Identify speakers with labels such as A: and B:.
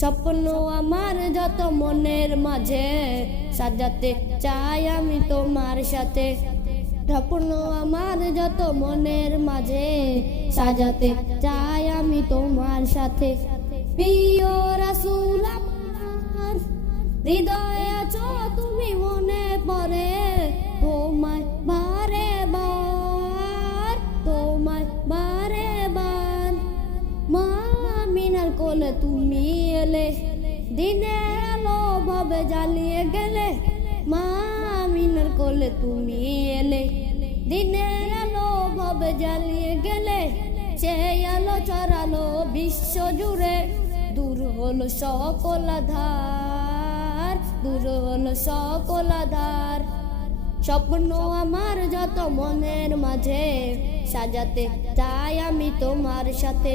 A: স্বপ্ন আমার যত মনের মাঝে, সাজাতে চাই আমি তোমার সাথে। স্বপ্ন আমার যত মনের মাঝে, সাজাতে চাই আমি তোমার সাথে। প্রিয় রাসূল আমার, হৃদয়ে আছো তুমি মনে পড়ে, তোমায় বারে বার তোমায় বারে কোলে তুমি এলে দিনের আলো ভাবে জ্বালিয়ে গেলে, মা মিনার কোলে তুমি এলে দিনের আলো ভাবে জ্বালিয়ে গেলে, সেই আলো ছড়ালো বিশ্ব জুড়ে, দূর হলো সকল ধার দূর হলো সকল ধার স্বপ্ন আমার যত মনের মাঝে, সাজাতে চাই আমি তোমার সাথে।